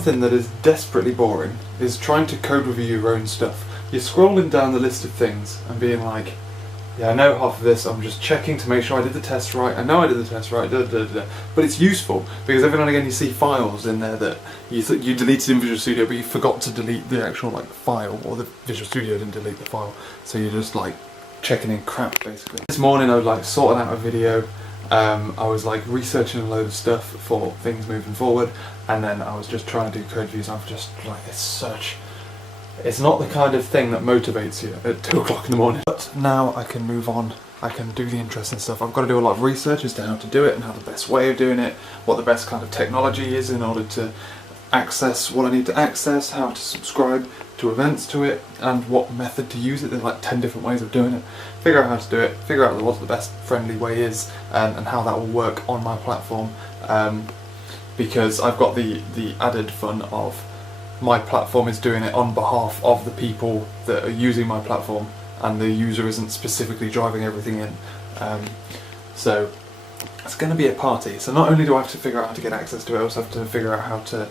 Something that is desperately boring is trying to code review your own stuff. You're scrolling down the list of things and being like, yeah, I know half of this, I'm just checking to make sure I did the test right, I know I did the test right, but it's useful because every now and again you see files in there that you deleted in Visual Studio but you forgot to delete the actual file, or the Visual Studio didn't delete the file, so you're just checking in crap basically. This morning I was sorting out a video, I was researching a load of stuff for things moving forward, and then I was just trying to do code reviews. I'm just it's not the kind of thing that motivates you at 2 o'clock in the morning. But now I can move on, I can do the interesting stuff. I've got to do a lot of research as to how to do it and how the best way of doing it, what the best kind of technology is in order to access what I need to access, how to subscribe to events to it, and what method to use it. There's 10 different ways of doing it. Figure out how to do it, figure out what the best friendly way is, and how that will work on my platform, because I've got the added fun of my platform is doing it on behalf of the people that are using my platform, and the user isn't specifically driving everything in. So it's going to be a party. So not only do I have to figure out how to get access to it, I also have to figure out how to,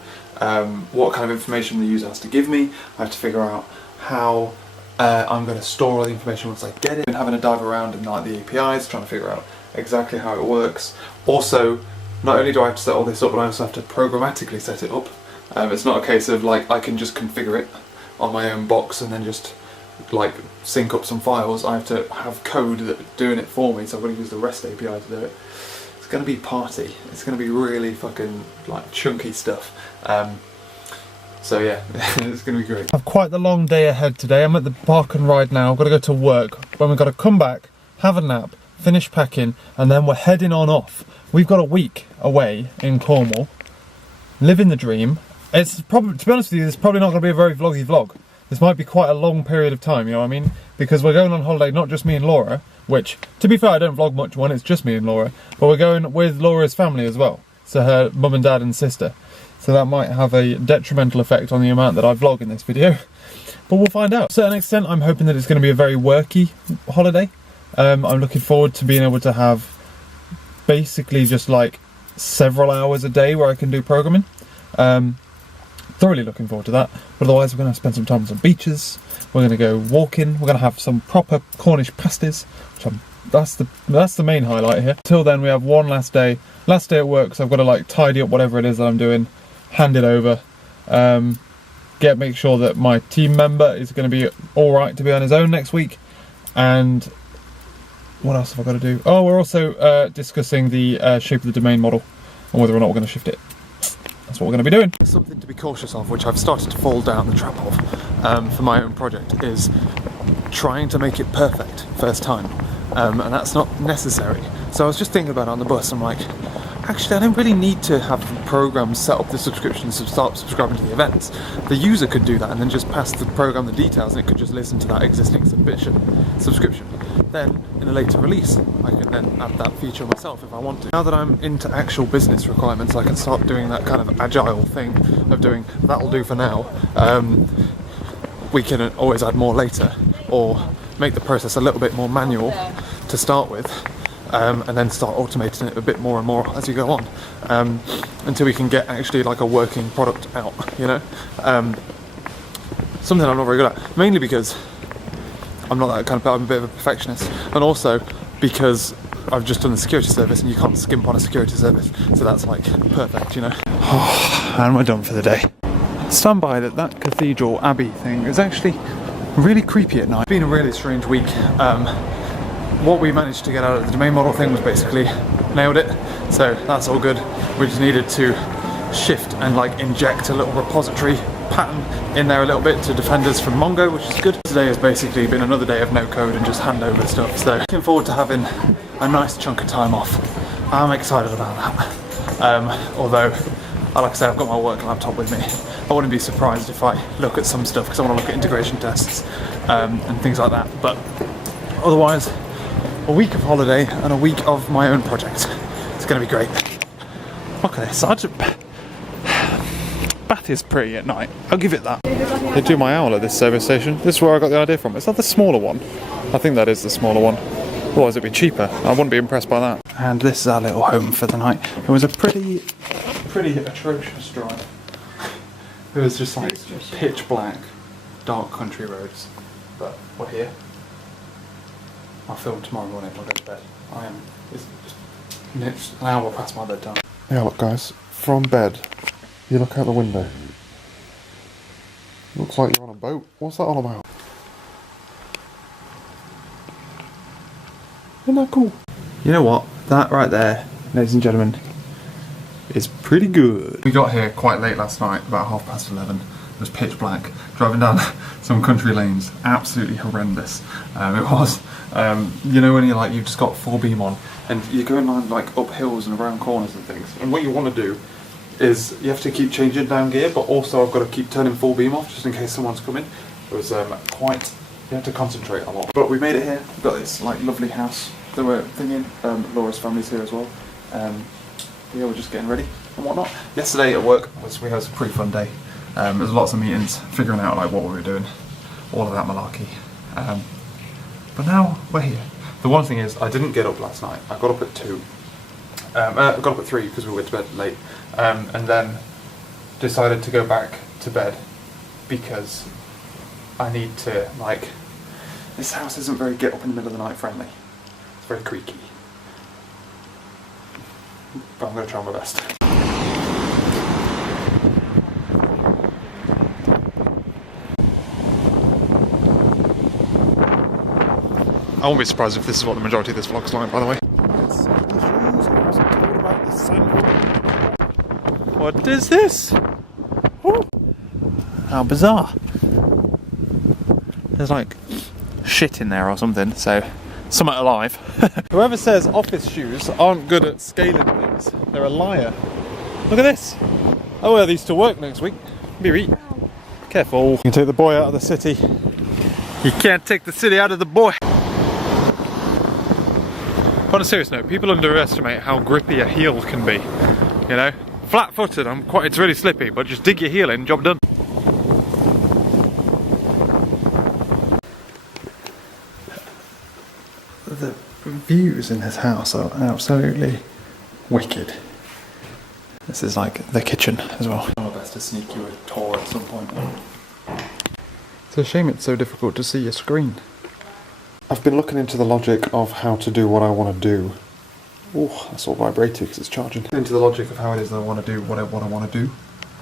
what kind of information the user has to give me. I have to figure out how I'm going to store all the information once I get it. And having a dive around in the APIs, trying to figure out exactly how it works. Also, not only do I have to set all this up, but I also have to programmatically set it up. It's not a case of I can just configure it on my own box and then just sync up some files. I have to have code that's doing it for me, so I'm going to use the REST API to do it. It's going to be party. It's going to be really fucking chunky stuff. So yeah, it's going to be great. I have quite the long day ahead today. I'm at the park and ride now. I've got to go to work. When we've got to come back, have a nap, finish packing, and then we're heading on off. We've got a week away in Cornwall, living the dream. It's probably, to be honest with you, it's probably not going to be a very vloggy vlog. This might be quite a long period of time, you know what I mean? Because we're going on holiday, not just me and Laura, which, to be fair, I don't vlog much when it's just me and Laura, but we're going with Laura's family as well. So her mum and dad and sister. So that might have a detrimental effect on the amount that I vlog in this video. But we'll find out. To a certain extent, I'm hoping that it's going to be a very worky holiday. I'm looking forward to being able to have basically just several hours a day where I can do programming. Thoroughly looking forward to that. But otherwise, we're going to spend some time on some beaches. We're going to go walking. We're going to have some proper Cornish pasties, which that's the main highlight here. Till then, we have one last day at work. So I've got to tidy up whatever it is that I'm doing, hand it over, make sure that my team member is going to be all right to be on his own next week. And what else have I got to do? Oh, we're also discussing the shape of the domain model and whether or not we're going to shift it. That's what we're going to be doing. Something to be cautious of, which I've started to fall down the trap of for my own project, is trying to make it perfect first time, and that's not necessary. So I was just thinking about it on the bus. I'm like, actually, I don't really need to have the program set up the subscriptions to start subscribing to the events. The user could do that and then just pass the program the details, and it could just listen to that existing subscription. Then, in a later release, I can then add that feature myself if I want to. Now that I'm into actual business requirements, I can start doing that kind of agile thing of doing, that'll do for now. We can always add more later, or make the process a little bit more manual to start with. And then start automating it a bit more and more as you go on, until we can get actually a working product out, you know? Something I'm not very good at, mainly because I'm not that kind of, I'm a bit of a perfectionist, and also because I've just done the security service and you can't skimp on a security service, so that's perfect, you know? And we're done for the day. Stand by that cathedral abbey thing is actually really creepy at night. It's been a really strange week. What we managed to get out of the domain model thing was basically nailed it, so that's all good. We just needed to shift and inject a little repository pattern in there a little bit to defend us from Mongo, which is good. Today has basically been another day of no code and just hand over stuff, so looking forward to having a nice chunk of time off. I'm excited about that. Although, like I say, I've got my work laptop with me. I wouldn't be surprised if I look at some stuff, because I want to look at integration tests and things like that, but otherwise, a week of holiday and a week of my own project. It's going to be great. Look at this. Bath is pretty at night. I'll give it that. They do my owl at this service station. This is where I got the idea from. Is that the smaller one? I think that is the smaller one. Otherwise it'd be cheaper. I wouldn't be impressed by that. And this is our little home for the night. It was a pretty atrocious drive. It was just like pitch black, dark country roads. But we're here. I'll film tomorrow morning when I go to bed. It's just an hour past my bedtime. Yeah, look guys, from bed, you look out the window. Looks like you're on a boat. What's that all about? Isn't that cool? You know what? That right there, ladies and gentlemen, is pretty good. We got here quite late last night, about 11:30. It was pitch black. Driving down some country lanes, absolutely horrendous. It was. You know when you're like, you've just got full beam on, and you're going like up hills and around corners and things. And what you want to do is you have to keep changing down gear, but also I've got to keep turning full beam off just in case someone's coming. It was quite. You have to concentrate a lot. But we made it here. We've got this like lovely house that we're thinking. Laura's family's here as well. Yeah, we're just getting ready and whatnot. Yesterday at work we had a pretty fun day. There was lots of meetings, figuring out like what we were doing, all of that malarkey. But now we're here. The one thing is, I didn't get up last night. I got up at 2. I got up at 3 because we went to bed late, and then decided to go back to bed because I need to like. This house isn't very get up in the middle of the night friendly. It's very creaky. But I'm going to try my best. I won't be surprised if this is what the majority of this vlog's like, by the way. What is this? Ooh. How bizarre. There's like shit in there or something, so something alive. Whoever says office shoes aren't good at scaling things, they're a liar. Look at this. I'll wear these to work next week. Be careful. You can take the boy out of the city. You can't take the city out of the boy. On a serious note, people underestimate how grippy a heel can be. You know, flat-footed, it's really slippy, but just dig your heel in, job done. The views in this house are absolutely wicked. This is like the kitchen as well. I'll do my best to sneak you a tour at some point. It's a shame it's so difficult to see your screen. I've been looking into the logic of how to do what I want to do. Oh, that's all vibrated because it's charging. Into the logic of how it is that I want to do what I want to do.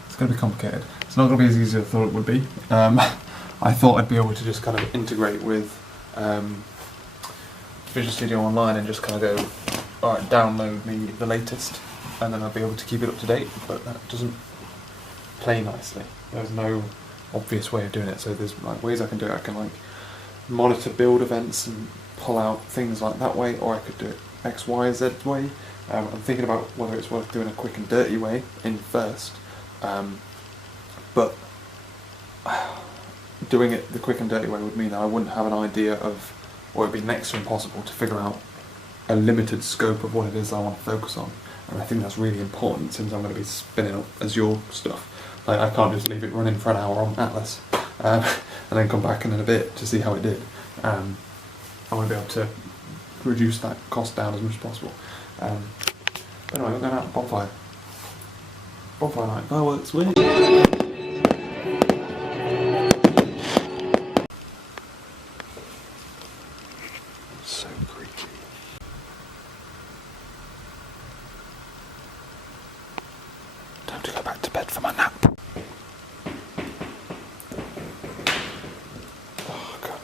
It's going to be complicated. It's not going to be as easy as I thought it would be. I thought I'd be able to just kind of integrate with Visual Studio Online and just kind of go, alright, download me the latest, and then I'll be able to keep it up to date, but that doesn't play nicely. There's no obvious way of doing it, so there's like ways I can do it. I can like monitor build events and pull out things like that way, or I could do it X, Y, Z way. I'm thinking about whether it's worth doing a quick and dirty way in first, but doing it the quick and dirty way would mean that I wouldn't have an idea of, or it'd be next to impossible to figure out a limited scope of what it is I want to focus on, and I think that's really important since I'm going to be spinning up Azure stuff. Like, I can't just leave it running for an hour on Atlas and then come back in a bit to see how it did. I want to be able to reduce that cost down as much as possible. But anyway, we're going out bonfire. Bonfire night. Fireworks, win! So creaky. Time to go back to bed for my nap. Oh, God.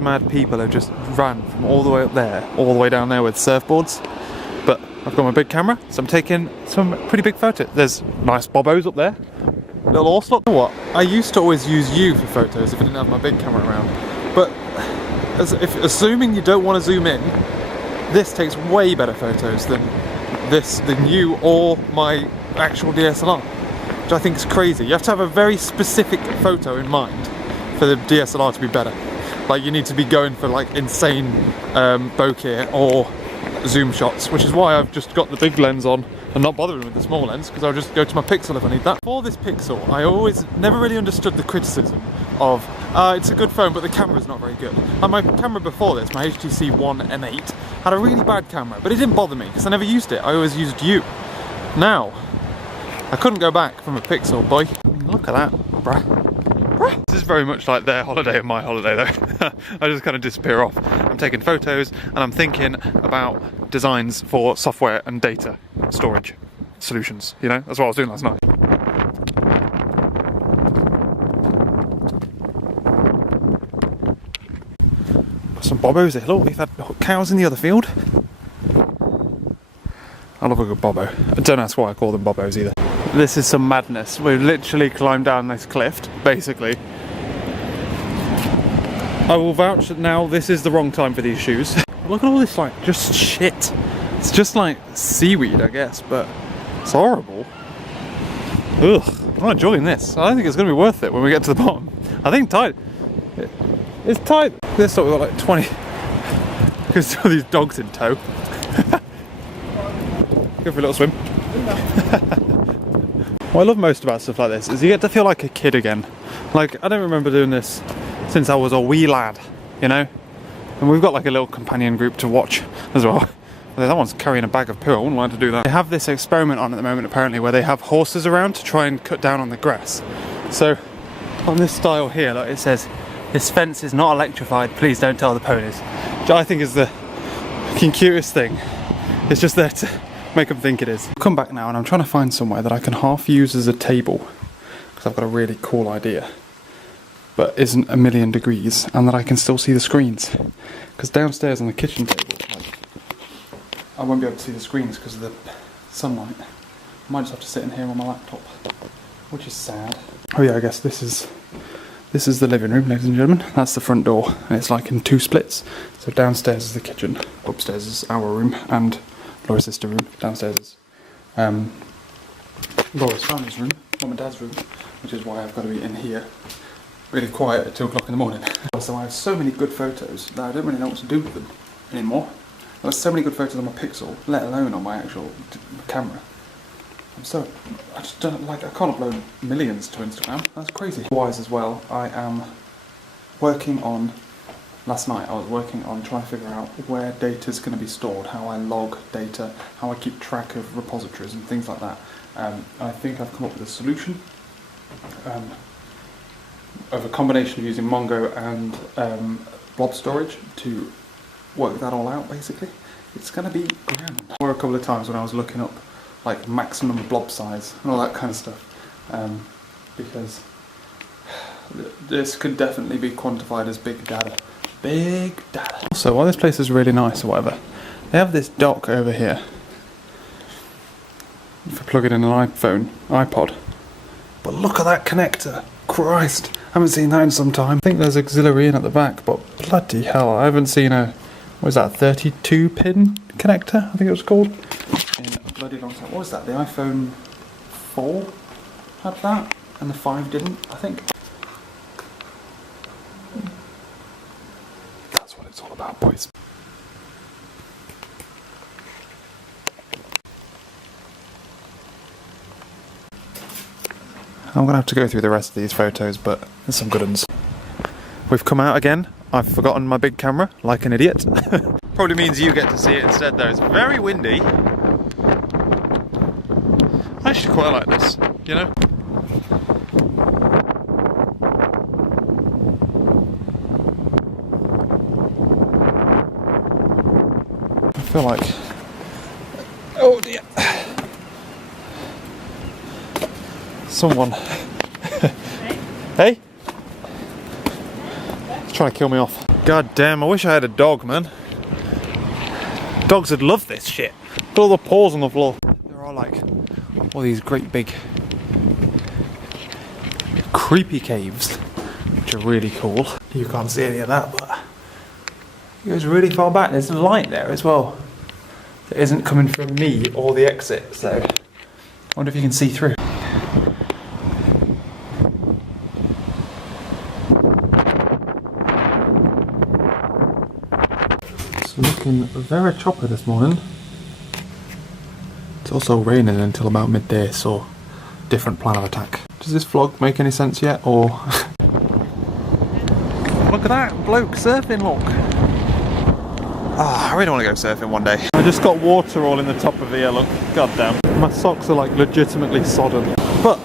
Mad people have just ran from all the way up there, all the way down there with surfboards. But I've got my big camera, so I'm taking some pretty big photos. There's nice bobbos up there. Little horse, look. You know what? I used to always use you for photos if I didn't have my big camera around. But assuming you don't want to zoom in, this takes way better photos than you or my actual DSLR, which I think is crazy. You have to have a very specific photo in mind for the DSLR to be better. Like, you need to be going for like insane bokeh or zoom shots, which is why I've just got the big lens on and not bothering with the small lens because I'll just go to my Pixel if I need that. For this Pixel, I never really understood the criticism of it's a good phone but the camera's not very good. And my camera before this, my HTC One M8, had a really bad camera, but it didn't bother me because I never used it. I always used you. Now, I couldn't go back from a Pixel, boy. I mean, look at that, bruh. This is very much like their holiday and my holiday though. I just kind of disappear off. I'm taking photos and I'm thinking about designs for software and data storage solutions, you know? That's what I was doing last night. Some bobbos here. Look, we've had cows in the other field. I love a good bobbo. Don't ask why I call them bobbos either. This is some madness. We've literally climbed down this cliff, basically. I will vouch that now this is the wrong time for these shoes. Look at all this, like, just shit. It's just like seaweed, I guess, but it's horrible. Ugh, I'm not enjoying this. I don't think it's going to be worth it when we get to the bottom. I think tight. It's tight. This time we've got like 20. There's still these dogs in tow. Go for a little swim. What I love most about stuff like this is you get to feel like a kid again. Like, I don't remember doing this since I was a wee lad, you know? And we've got like a little companion group to watch as well. That one's carrying a bag of poo, I wouldn't like to do that. They have this experiment on at the moment apparently where they have horses around to try and cut down on the grass. So, on this style here, like it says, this fence is not electrified, please don't tell the ponies. Which I think is the fucking cutest thing. It's just there to make them think it is. I've come back now and I'm trying to find somewhere that I can half use as a table because I've got a really cool idea but isn't a million degrees and that I can still see the screens. Because downstairs on the kitchen table, like, I won't be able to see the screens because of the sunlight. I might just have to sit in here on my laptop, which is sad. Oh yeah, I guess this is the living room, ladies and gentlemen. That's the front door, and it's like in two splits. So downstairs is the kitchen, upstairs is our room, and Laura's sister room. Downstairs is Laura's family's room, Mum and Dad's room, which is why I've got to be in here, really quiet at 2 o'clock in the morning. So I have so many good photos that I don't really know what to do with them anymore. I've got so many good photos on my Pixel, let alone on my actual camera. I just don't, like, I can't upload millions to Instagram, that's crazy. Wise as well, I am working on, last night I was working on trying to figure out where data's going to be stored, how I log data, how I keep track of repositories and things like that. I think I've come up with a solution of a combination of using Mongo and blob storage to work that all out basically. It's going to be grand. There were a couple of times when I was looking up like maximum blob size and all that kind of stuff, because this could definitely be quantified as big data. Big data. Also, while this place is really nice or whatever, they have this dock over here for plugging in an iPod. But look at that connector! Christ, I haven't seen that in some time. I think there's auxiliary in at the back, but bloody hell, I haven't seen a, what is that, 32 pin connector, I think it was called, in a bloody long time. What was that, the iPhone 4 had that, and the 5 didn't, I think. That's what it's all about, boys. I'm going to have to go through the rest of these photos, but there's some good ones. We've come out again. I've forgotten my big camera, like an idiot. Probably means you get to see it instead though. It's very windy. I actually quite like this, you know? I feel like... Oh dear. Someone. Hey? He's trying to kill me off. God damn, I wish I had a dog, man. Dogs would love this shit. Look at all the paws on the floor. There are like all these great big creepy caves, which are really cool. You can't see any of that, but it goes really far back. There's a light there as well that isn't coming from me or the exit, so I wonder if you can see through. It's looking very choppy this morning. It's also raining until about midday, so different plan of attack. Does this vlog make any sense yet, or? Look at that bloke surfing, look. Ah, I really want to go surfing one day. I just got water all in the top of here, look. God damn. My socks are like legitimately sodden. But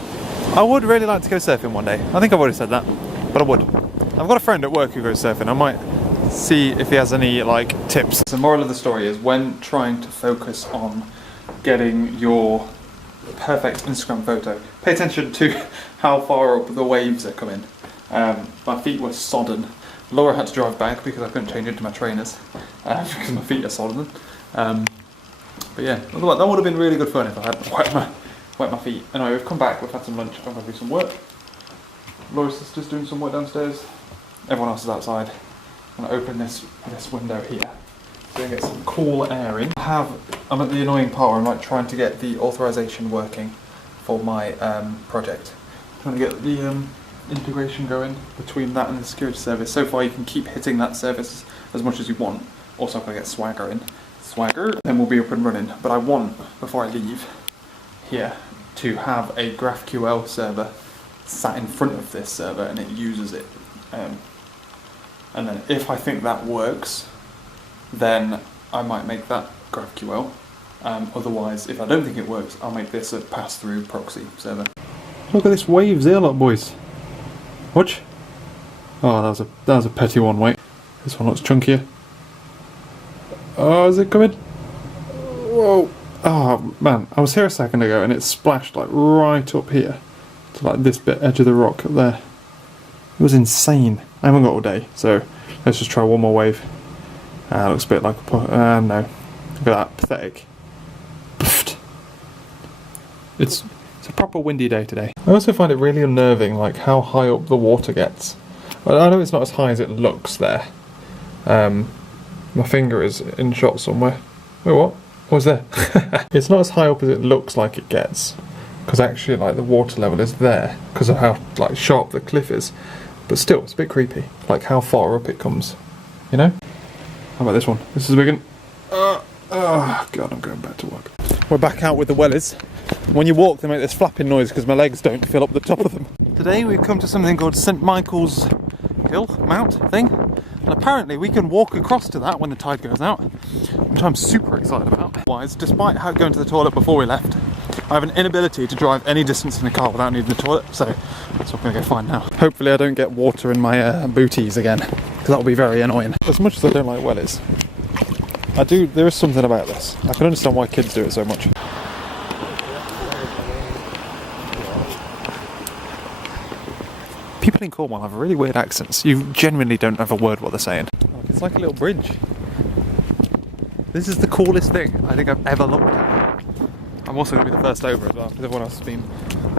I would really like to go surfing one day. I think I've already said that, but I would. I've got a friend at work who goes surfing. I might see if he has any like tips. The moral of the story is, when trying to focus on getting your perfect Instagram photo, pay attention to how far up the waves are coming. My feet were sodden. Laura had to drive back because I couldn't change into my trainers because my feet are sodden. But yeah, that would have been really good fun if I hadn't wet my feet. Anyway, we've come back, we've had some lunch, I'm going to do some work. Laura's sister's doing some work downstairs. Everyone else is outside. I'm going to open this window here so I get some cool air in. I'm at the annoying part where I'm like trying to get the authorization working for my project. I'm trying to get the integration going between that and the security service. So far you can keep hitting that service as much as you want. Also I'm going to get Swagger in. Swagger, then we'll be up and running. But I want, before I leave here, to have a GraphQL server sat in front of this server and it uses it. And then if I think that works, then I might make that GraphQL. Otherwise, if I don't think it works, I'll make this a pass-through proxy server. Look at this waves here, look, boys. Watch. Oh, that was a petty one. Wait, this one looks chunkier. Oh, is it coming? Whoa! Oh man, I was here a second ago and it splashed like right up here to like this bit edge of the rock up there. It was insane. I haven't got all day, so let's just try one more wave. Looks a bit like a no. Look at that, pathetic. Pfft. It's a proper windy day today. I also find it really unnerving, like how high up the water gets. I know it's not as high as it looks there. My finger is in shot somewhere. Wait, what? What was there? It's not as high up as it looks like it gets, because actually, like, the water level is there because of how like sharp the cliff is. But still, it's a bit creepy, like how far up it comes. You know? How about this one? This is a big one. Oh god, I'm going back to work. We're back out with the wellies. When you walk, they make this flapping noise because my legs don't fill up the top of them. Today we've come to something called St Michael's Hill Mount thing, and apparently we can walk across to that when the tide goes out, which I'm super excited about. Otherwise, despite going to the toilet before we left, I have an inability to drive any distance in the car without needing the toilet, so that's what I'm going to go find now. Hopefully I don't get water in my booties again, because that'll be very annoying. As much as I don't like wellies, there is something about this. I can understand why kids do it so much. People in Cornwall have really weird accents. You genuinely don't have a word what they're saying. It's like a little bridge. This is the coolest thing I think I've ever looked at. I'm also going to be the first over as well, because everyone else has been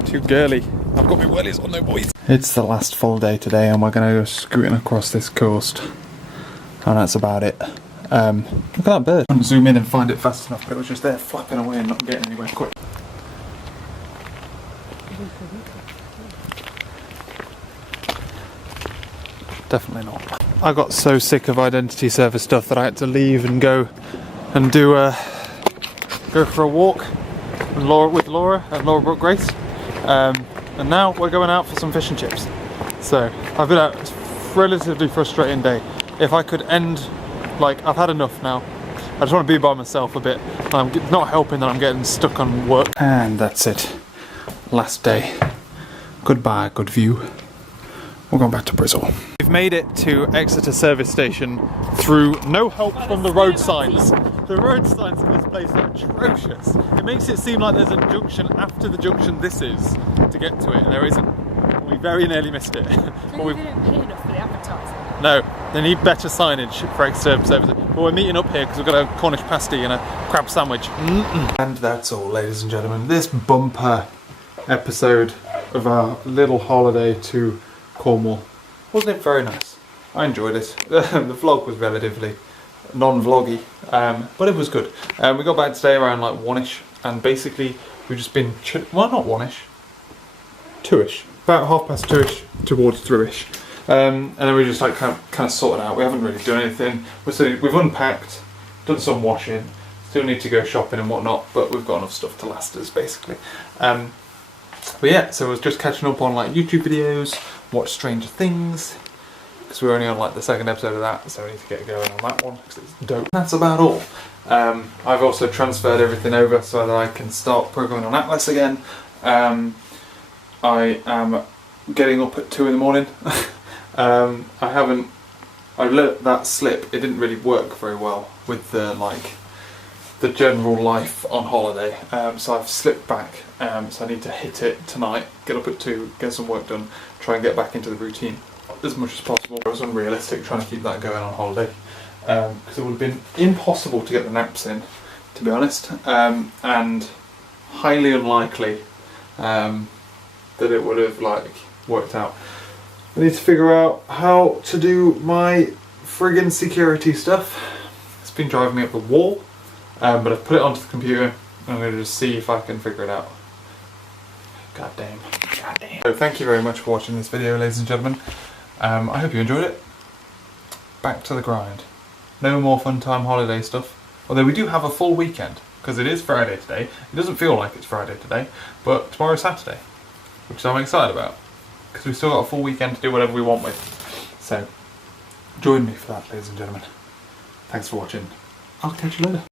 too girly. I've got my wellies on though, boys. It's the last full day today and we're going to go scooting across this coast. And that's about it. Look at that bird. I couldn't zoom in and find it fast enough, but it was just there flapping away and not getting anywhere quick. Definitely not. I got so sick of identity server stuff that I had to leave and go and go for a walk with Laura and Laura Brooke Grace. And now we're going out for some fish and chips. So I've been out. It's a relatively frustrating day. If I could end, like, I've had enough now. I just want to be by myself a bit. It's not helping that I'm getting stuck on work. And that's it. Last day. Goodbye, good view. We're going back to Bristol. We've made it to Exeter service station through no help from the road signs. The road signs for this place are atrocious. It makes it seem like there's a junction after the junction this is to get to it, and there isn't. We very nearly missed it. But we didn't pay enough for the advertising. No, they need better signage for Exeter service. But we're meeting up here because we've got a Cornish pasty and a crab sandwich. And that's all, ladies and gentlemen. This bumper episode of our little holiday to Cornwall. Wasn't it very nice? I enjoyed it. The vlog was relatively non-vloggy, but it was good. We got back today around like 1ish, and basically we've just been, well, not 1ish, 2ish, about 2:30ish towards 3ish, and then we just like kind of sorted out. We haven't really done anything. We've unpacked, done some washing, Still need to go shopping and whatnot, but we've got enough stuff to last us basically. But yeah, so I was just catching up on like YouTube videos, watched Stranger Things, because we're only on like the 2nd episode of that, so I need to get going on that one because it's dope. That's about all. I've also transferred everything over so that I can start programming on Atlas again. I am getting up at 2 in the morning. I let that slip. It didn't really work very well with the general life on holiday, so I've slipped back, so I need to hit it tonight, get up at 2, get some work done, try and get back into the routine as much as possible. It was unrealistic trying to keep that going on holiday, because it would have been impossible to get the naps in, to be honest, and highly unlikely that it would have worked out. I need to figure out how to do my friggin' security stuff. It's been driving me up the wall. But I've put it onto the computer and I'm going to just see if I can figure it out. God damn. So thank you very much for watching this video, ladies and gentlemen. I hope you enjoyed it. Back to the grind. No more fun time holiday stuff. Although we do have a full weekend, because it is Friday today. It doesn't feel like it's Friday today, but tomorrow's Saturday, which I'm excited about, because we've still got a full weekend to do whatever we want with. So join me for that, ladies and gentlemen. Thanks for watching. I'll catch you later.